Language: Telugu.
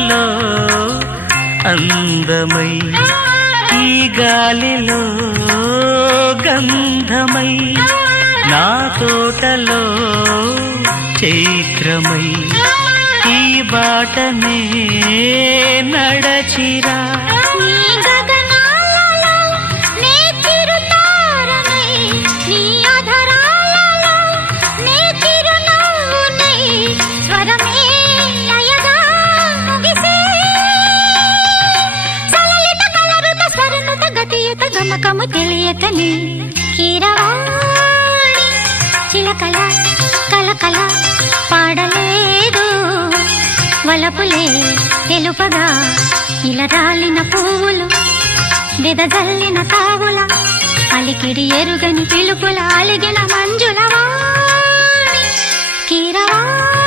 పాటలో అందమై ఈ గాలిలో గంధమై నా తోటలో చైత్రమై ఈ బాటనే నడచిరా గమకము తెలియకని కీరవాణి చిలకల కలకల పాడలేదు వలపులే తెలుపగా ఇలా రాలిన పువ్వులు వెదజల్లిన తావుల అలికిడి ఎరుగని పిలుపుల అలిగిన మంజుల వాణి కీరవాణి.